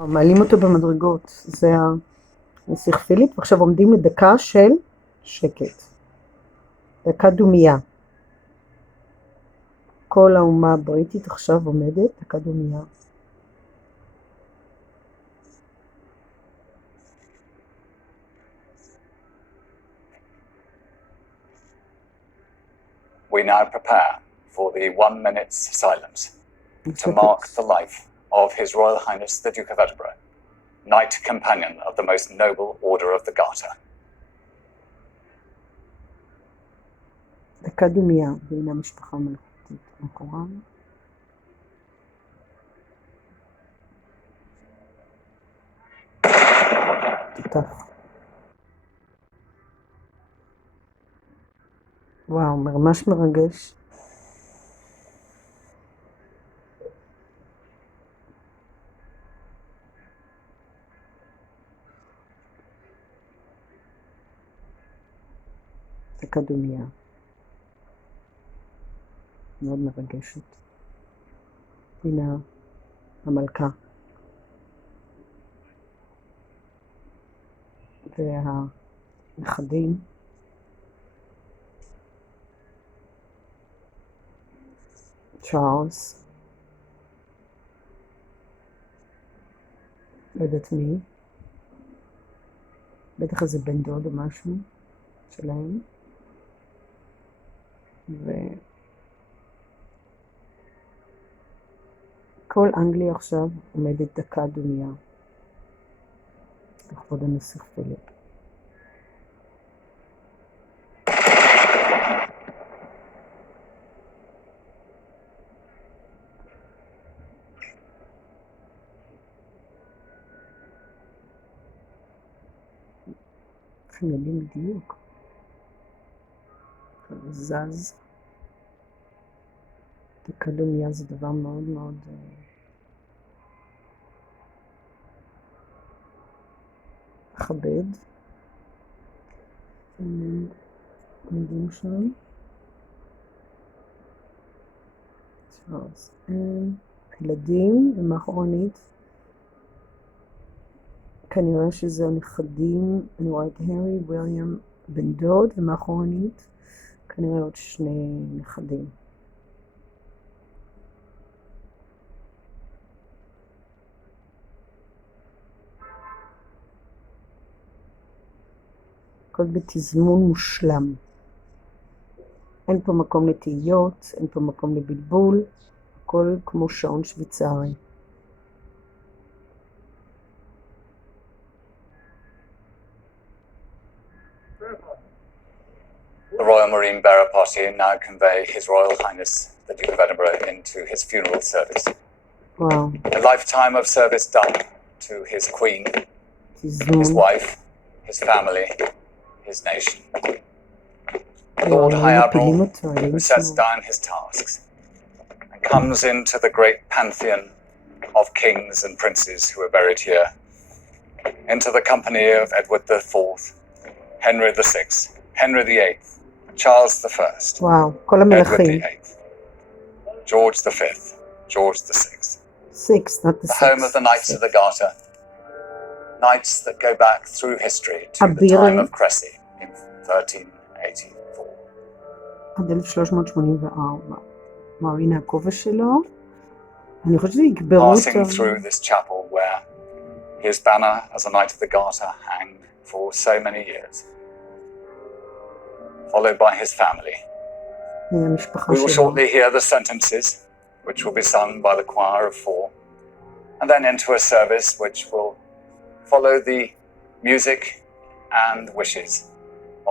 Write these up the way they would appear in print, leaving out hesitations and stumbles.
מעלים אותו במדרגות, זה הנסיך פיליפ, ועכשיו עומדים לדקה של שקט, דקה דומייה. כל האומה הבריטית עכשיו עומדת, דקה דומייה. We now prepare for the 1 minute's silence to mark the life of His Royal Highness the Duke of Edinburgh, Knight Companion of the Most Noble Order of the Garter. דקה דומייה, והנה המשפחה המלכותית מאחוריו. תותח. וואו, ממש מרגש. דקה דומייה. מאוד מרגשת. הנה המלכה. והנכדים. צ'ארלס. לא יודעת מי. בטח איזה בן דוד או משהו שלהם. כל אנגליה עכשיו עומדת דקה דומייה לכבוד הנסיך פיליפ. איך הם יודעים בדיוק? זז. דקה דומייה זה דבר מאוד מאוד מכבד. עומדים שם. צ'ארלס. הילדים ומאחורנית. כנראה שזה הנכדים, אני רואה את הרי, וויליאם בן דוד, ומאחורנית כנראה עוד שני נכדים. הכל בתזמון מושלם. אין פה מקום לתהיות, אין פה מקום לבלבול, הכל כמו שעון שוויצרי. The Royal Marine Bearer Party now convey His Royal Highness the Duke of Edinburgh into his funeral service. Wow. A lifetime of service done to his Queen, his wife, his family, his nation. The Lord High Admiral who sets down his tasks and comes into the great pantheon of kings and princes who are buried here, into the company of Edward IV, Henry VI, Henry VIII, Charles I, וואו, כל Edward המלכים. VIII, George V, George VI. Six, not the The six. home of the Knights of the Garter, knights that go back through history to the אבירים. time of Cressy in 1384. עד 1384. וואו, הנה הכובע שלו. אני חושבת שיקברו Passing אותו. through this chapel where his banner as a Knight of the Garter hanged for so many years, followed by his family. הנה המשפחה We will שלו. shortly hear the sentences, which will be sung by the choir of four, and then into a service which will follow the music and wishes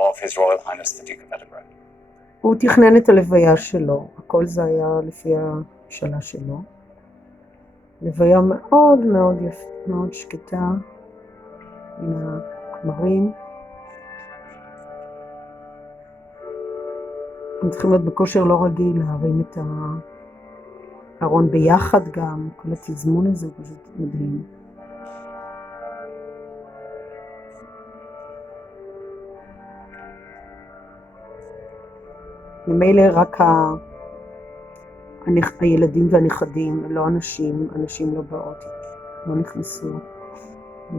of His Royal Highness the Duke of Edinburgh. הוא תכנן את הלוויה שלו. הכל זה היה לפי השאלה שלו. לוויה מאוד מאוד יפה, מאוד שקטה. עם הכמרים. הם צריכים להיות בכושר לא רגיל, להרים את הארון ביחד גם. כל התזמון הזה הוא פשוט מדהים. ממילא רק הילדים והנכדים, לא אנשים לא באות. לא נכנסו.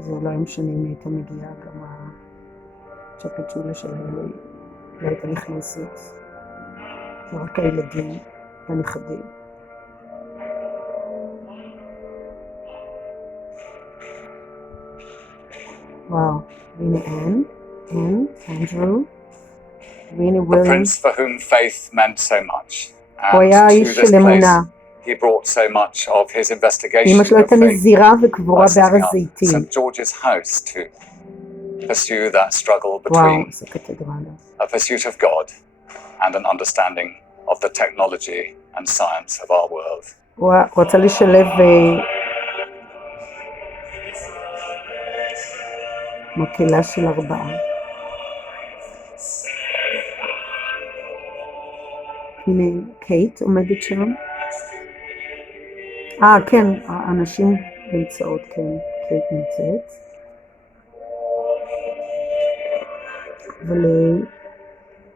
זה לא היה משנה אם הייתה מגיעה, גם הצ'פצ'ולה של הלויה לא הייתה נכנסת. זה רק הילדים הנכדים. וואו, והנה אנדרו, והנה The וויליאם. prince for whom faith meant so much. הוא היה And איש to this של place, אמונה. he brought so much of his investigation אמא שלו of הייתה faith נזירה וקבורה by בהר setting up הזיתים. St. George's house to pursue that struggle וואו, between זה קתדרלה. a pursuit of God and an understanding of the technology and science of our world. הוא רצה לשלב מקהלה של 4. הנה קייט עומדת שם. כן, האנשים נמצאות, כן, קייט נמצאת. אבל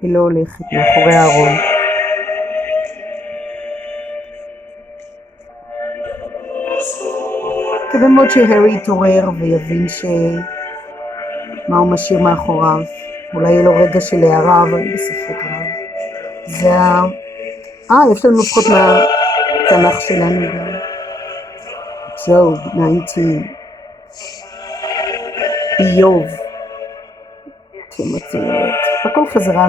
היא לא הולכת מאחורי הארון. מקווה מאוד שהרי יתעורר ויבין מה הוא משאיר מאחוריו. אולי יהיה לו רגע של הערה, אבל בספק רב. זה יש לנו לפחות מהתנ"ך שלנו גם. ג'וב 19. איוב. תמצויות. הכל חזרה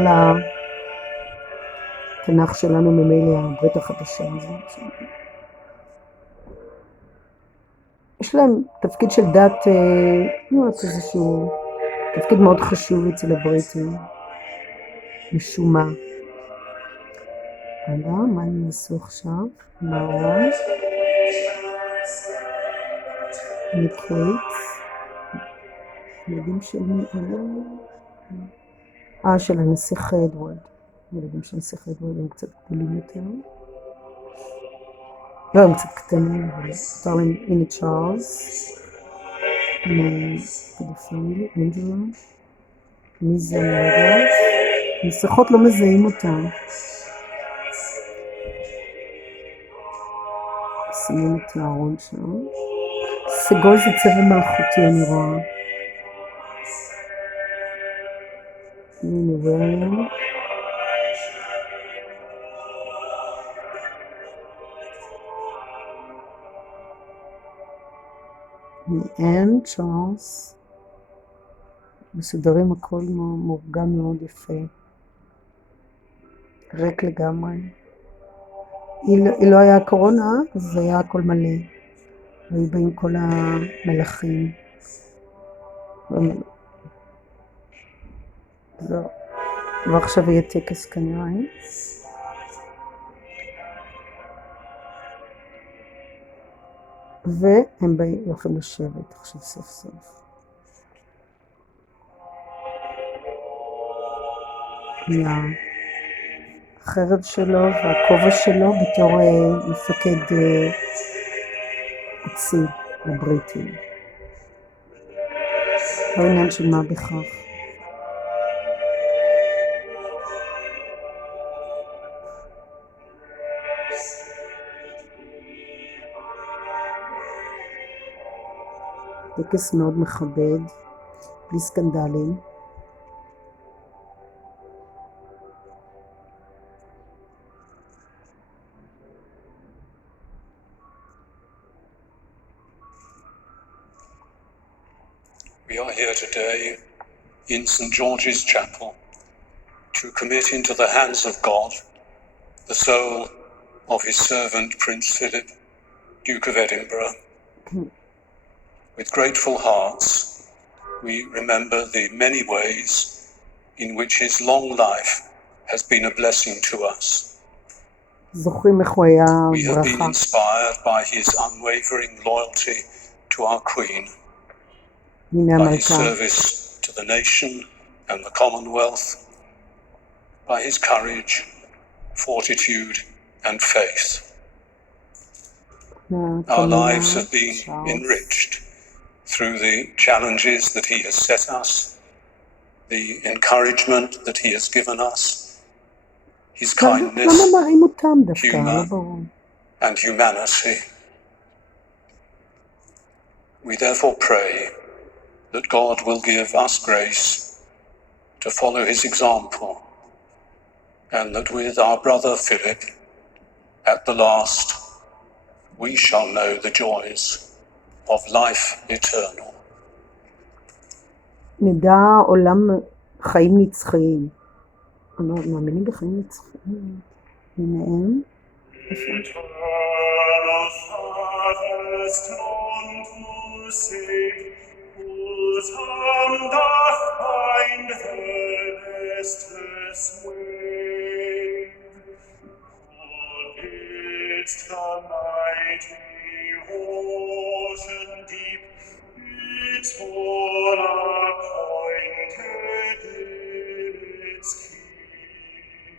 לתנ"ך שלנו ממילא הברית החדשה הזאת. יש להם תפקיד של דת, איזשהו תפקיד מאוד חשוב אצל הבריטים. משום מה. מה הם יעשו עכשיו? מהרון. מקייט. ילדים של מי? של הנסיך אדוארד. ילדים של הנסיך אדוארד הם קצת גדולים יותר. לא, הם קצת קטנים, אבל יותר להם, הנה צ'ארלס. הנה פדופיל, אנדרו. מי זה נרגע? מסכות לא מזהים אותם. שמים את הארון שם. סגול זה צבע מלכותי, אני רואה. הנה וויליאם. הנה צ'ארלס. מסודרים, הכל מאורגן מאוד יפה. ריק לגמרי. היא לא היה קורונה, אז זה היה הכל מלא. והיו באים כל המלאכים. זהו. ועכשיו יהיה טקס כנראה. והם יכולים לשבת עכשיו סוף סוף. החרב שלו והכובע שלו בתור מפקד עצי לבריטים. לא עניין של מה בכך. טקס מאוד מכבד, בלי סקנדלים. We are here today in St. George's Chapel to commit into the hands of God the soul of his servant Prince Philip, Duke of Edinburgh. With grateful hearts, we remember the many ways in which his long life has been a blessing to us. We have been inspired by his unwavering loyalty to our Queen, by his service to the nation and the Commonwealth, by his courage, fortitude and faith. Our lives have been enriched through the challenges that he has set us, the encouragement that he has given us, his kindness, humor and humanity. We therefore pray that God will give us grace to follow his example, and that with our brother Philip, at the last, we shall know the joys of life eternal. נדע עולם חיים נצחיים. אנחנו מאמינים בחיים נצחיים. ביניהם. Whose arm doth bind the restless wave, who bids the mighty ocean deep its own appointed limits keep.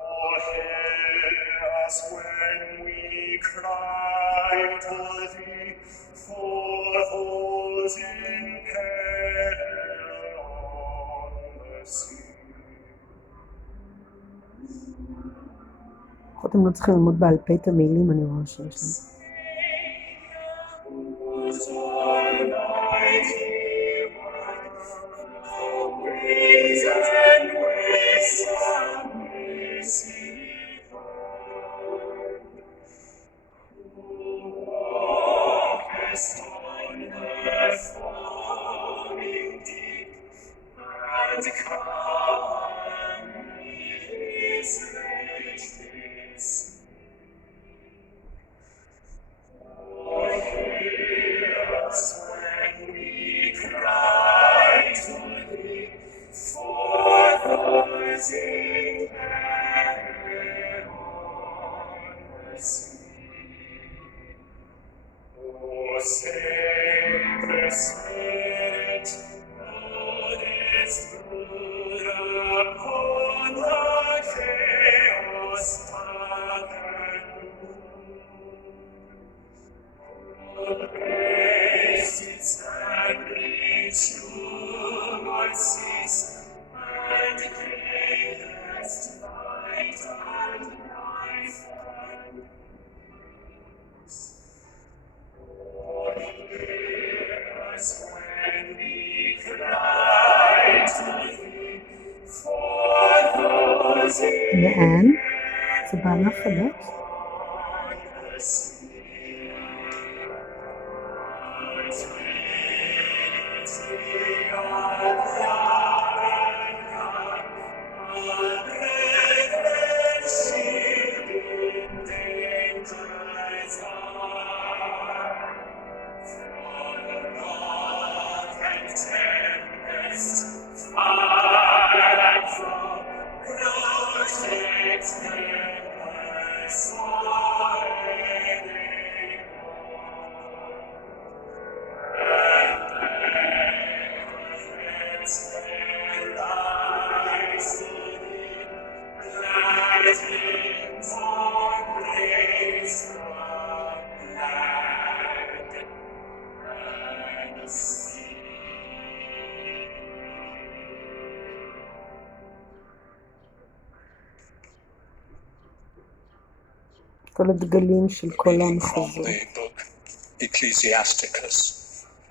Oh, hear us when we cry to thee, for those in peril on the sea. אתם לא צריכים ללמוד בעל פה את המילים, אני רואה שיש שם. לאן? זה בעלה חדש? כל הדגלים של כל המחוזות.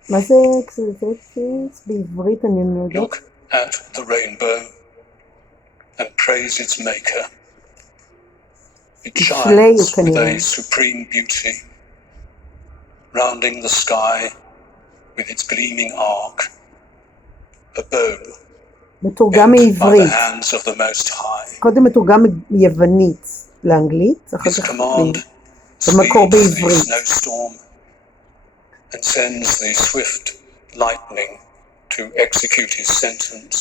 מה זה אקסלטס? בעברית אני לא יודעת. Look at the rainbow and praise its maker. It shines with a supreme beauty, rounding the sky with its gleaming arc, a bow מתורגם bent by מעברית. the hands of the Most High. קודם מתורגם מיוונית לאנגלית, אחר כך במקור בעברית. Snowstorm and sends the swift lightning to execute his sentence.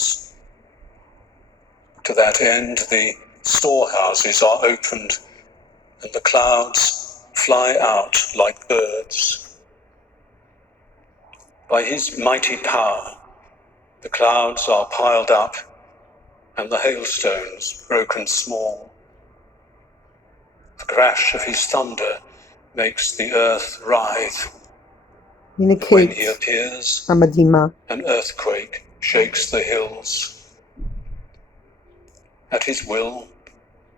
To that end, the storehouses are opened and the clouds fly out like birds. By his mighty power, the clouds are piled up and the hailstones broken small. The crash of his thunder makes the earth writhe. When he appears, an earthquake shakes the hills. At his will,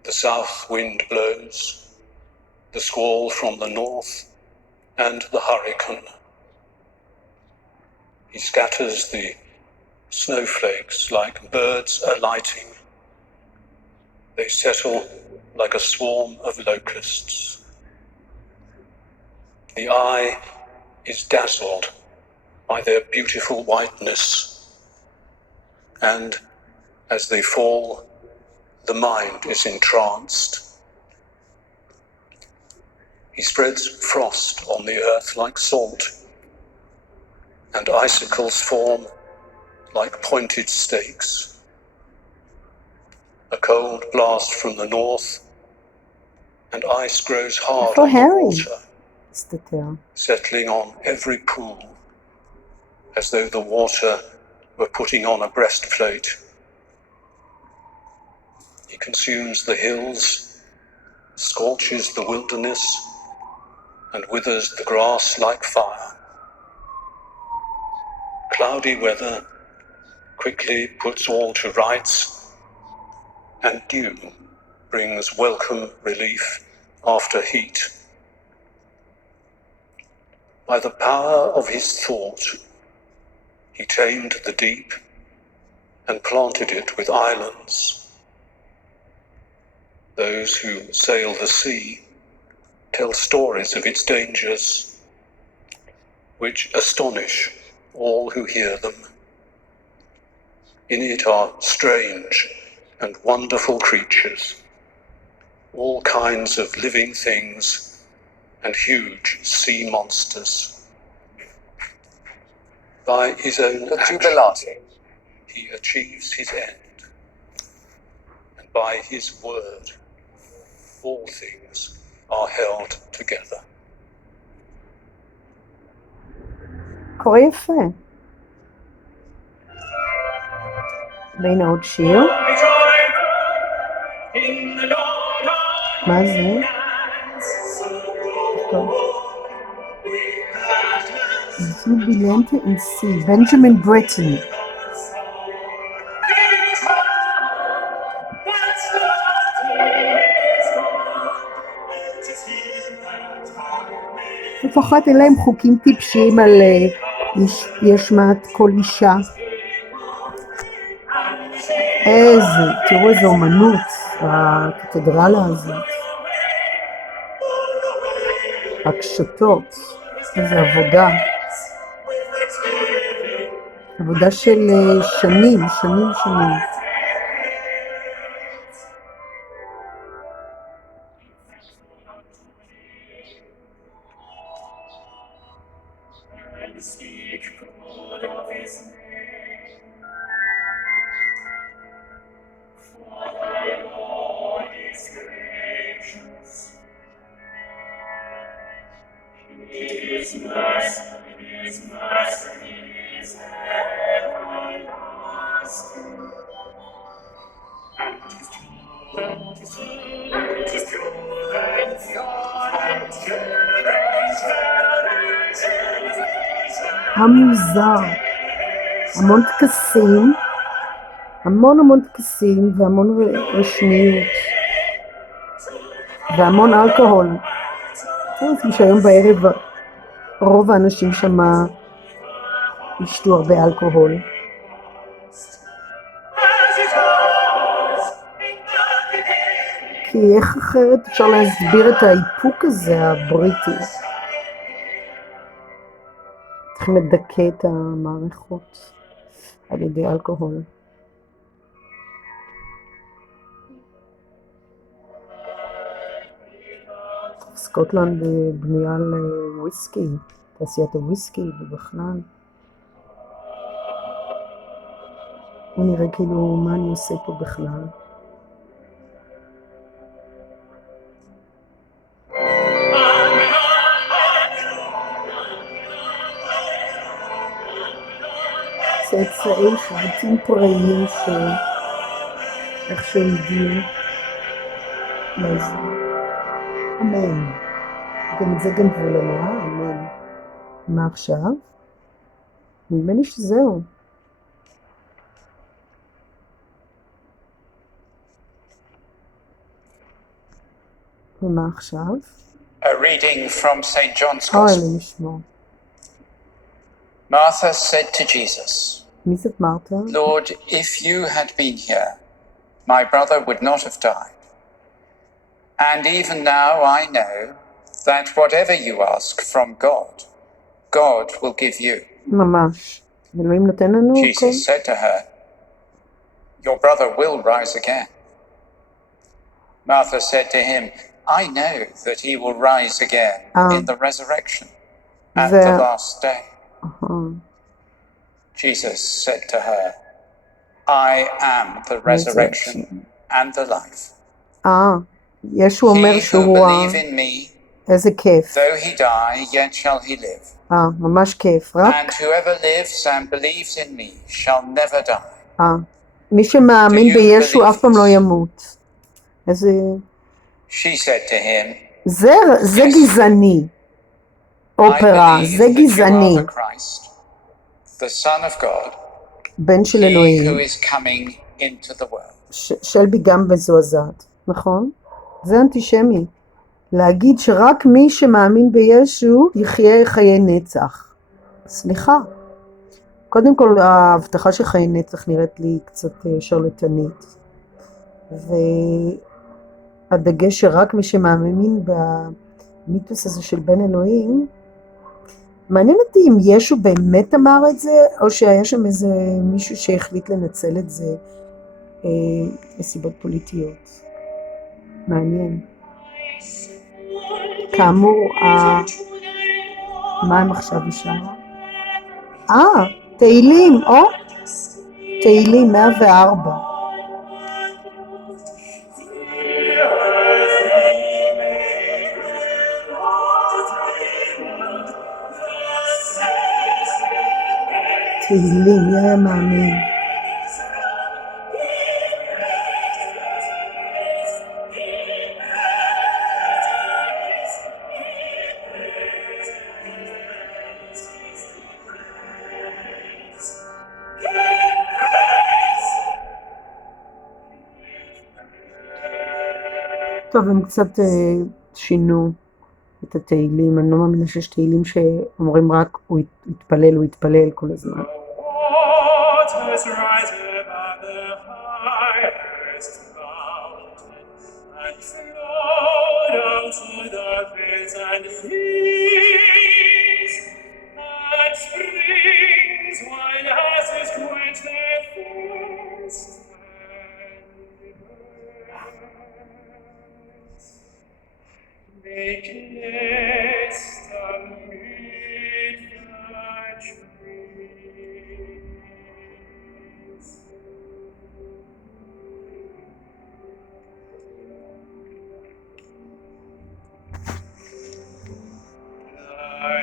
the south wind blows, the squall from the north and the hurricane. He scatters the snowflakes like birds alighting. They settle like a swarm of locusts. The eye is dazzled by their beautiful whiteness, and as they fall, the mind is entranced. He spreads frost on the earth like salt, and icicles form like pointed stakes. A cold blast from the north, and ice grows hard on the water, settling on every pool, as though the water were putting on a breastplate. He consumes the hills, scorches the wilderness, and withers the grass like fire. Cloudy weather quickly puts all to rights, and dew brings welcome relief after heat. By the power of his thought, he tamed the deep and planted it with islands. Those who sail the sea tell stories of its dangers, which astonish all who hear them. In it are strange and wonderful creatures, all kinds of living things and huge sea monsters. By his own action, he achieves his end, and by his word, all things are held together. קורא יפה. והנה עוד שיר. מה זה? Jubilante in C. Benjamin Britten. לפחות אין להם חוקים טיפשיים על יש מעט כל אישה. תראו איזו אומנות, הקתדרלה הזאת. הקשתות, איזו עבודה. עבודה של שנים. המוזר, המון טקסים, המון טקסים והמון רשמיות והמון אלכוהול. אני שהיום בערב רוב האנשים שם ישתו הרבה אלכוהול. כי איך אחרת אפשר להסביר את האיפוק הזה הבריטי? צריכים לדכא את המערכות על ידי אלכוהול. סקוטלנד בנויה על וויסקי, תעשיית הוויסקי ובכלל. הוא נראה כאילו מה אני עושה פה בכלל. צאצאי שבטים פראיים איך שהם הגיעו לזה. אמן. גם את זה גנבו לנו, אמן. מה עכשיו? נדמה לי שזהו. ומה עכשיו? A reading from St. John's אלוהים Gospel. ישמור. Martha said to Jesus, מי זאת מרתה? Lord, if you had been here, my brother would not have died. And even now I know that whatever you ask from God, God will give you. ממש. אלוהים נותן לנו הכל. Jesus said to her, Your brother will rise again. Martha said to him, I know that he will rise again in the resurrection at the last day. Jesus said to her, I am the resurrection and the life. ישו אומר He who שהוא believe in me, איזה כיף. though he die, yet shall he live. ממש כיף. רק And whoever lives and believes in me shall never die. מי שמאמין בישו אף פעם לא ימות. איזה... She said to him, זה גזעני. אופרה, זה גזעני. The Son of God, בן של he אלוהים. who is coming into the world. שלבי גם מזועזעת, נכון? זה אנטישמי. להגיד שרק מי שמאמין בישו יחיה חיי נצח. סליחה. קודם כל, ההבטחה של חיי נצח נראית לי קצת שרלטנית. והדגש שרק מי שמאמין במיתוס הזה של בן אלוהים, מעניין אותי אם ישו באמת אמר את זה, או שהיה שם איזה מישהו שהחליט לנצל את זה לסיבות פוליטיות. מעניין. כאמור, מה הם עכשיו ישרה? תהילים, תהילים 104. תהילים, יהיה מאמין. טוב, הם קצת שינו את התהילים. אני לא מאמינה שיש תהילים שאומרים רק הוא יתפלל כל הזמן.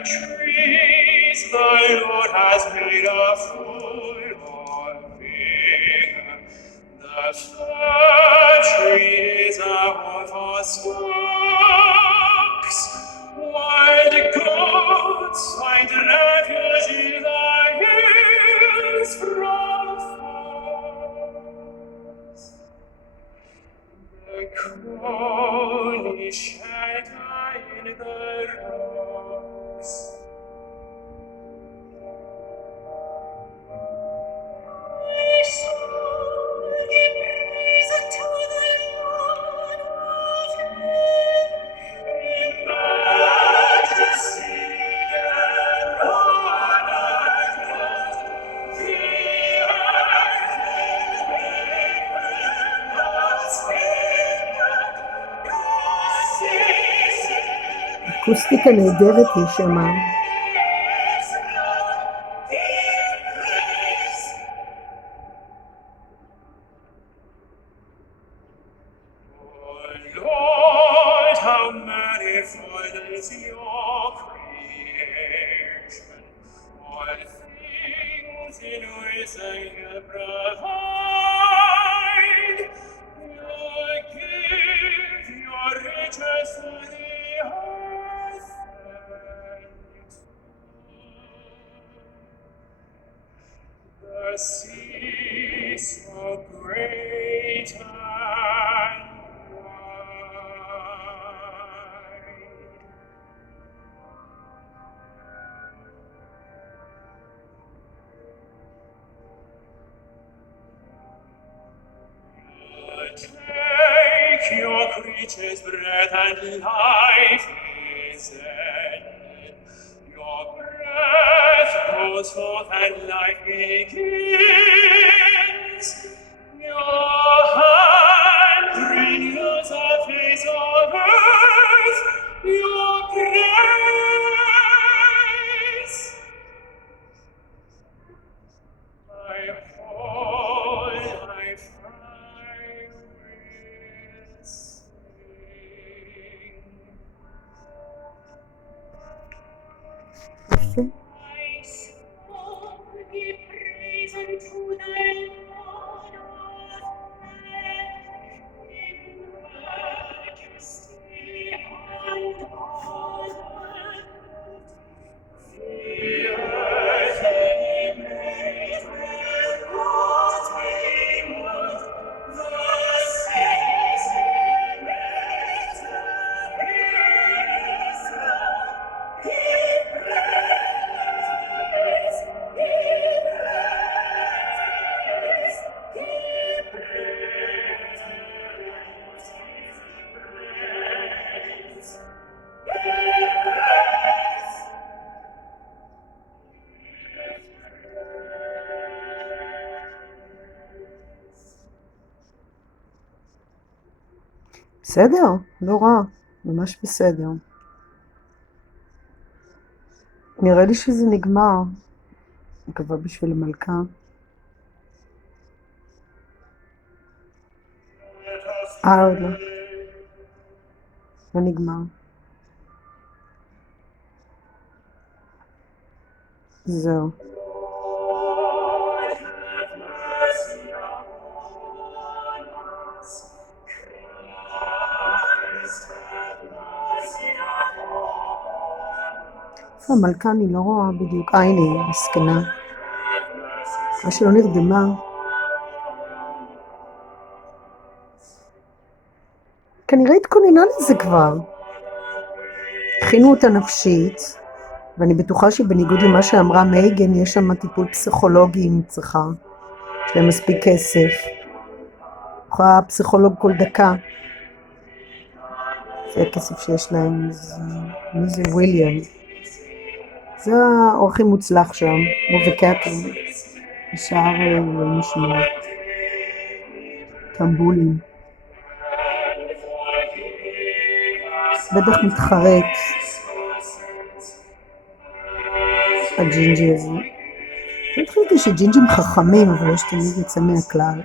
Trees the Lord has made a fool of them. The fir tree is a home for storks. Wild goats find refuge in the hills from foes. The corn is shelter in the rocks. אקוסטיקה נהדרת היא שמה. Lord, how manifold is your creation, all things in wisdom you provide. You give your riches to the earth and the sea so great and wide. reaches breath and life is ended. Your breath goes forth and life begins. Your hand renews the face of earth. Your grace. My whole life I will sing. יפה. My soul give praise unto thy Lord of flesh in majesty and honor. The earth he made without reward, the seas he made to his love. Give praise, give praise, give praise, בסדר, לא רע, ממש בסדר. נראה לי שזה נגמר. מקווה בשביל המלכה. עוד לא. לא נגמר. זהו. Lord, have mercy upon us. Christ, have mercy upon us. המלכה אני לא רואה בדיוק. הנה היא, מסכנה. מה שלא נרדמה. כנראה התכוננה לזה כבר. הכינו אותה נפשית, ואני בטוחה שבניגוד למה שאמרה מייגן, יש שם טיפול פסיכולוגי אם צריכה. יש להם מספיק כסף. יכולה פסיכולוג כל דקה. זה הכסף שיש להם. מי זה וויליאם? זה האורח מוצלח שם, הוא וקטרין. השאר נשמע. טמבולים. בטח מתחרט. הג'ינג'י הזה. אני חושבת שג'ינג'ים חכמים, אבל יש תמיד יוצא מהכלל.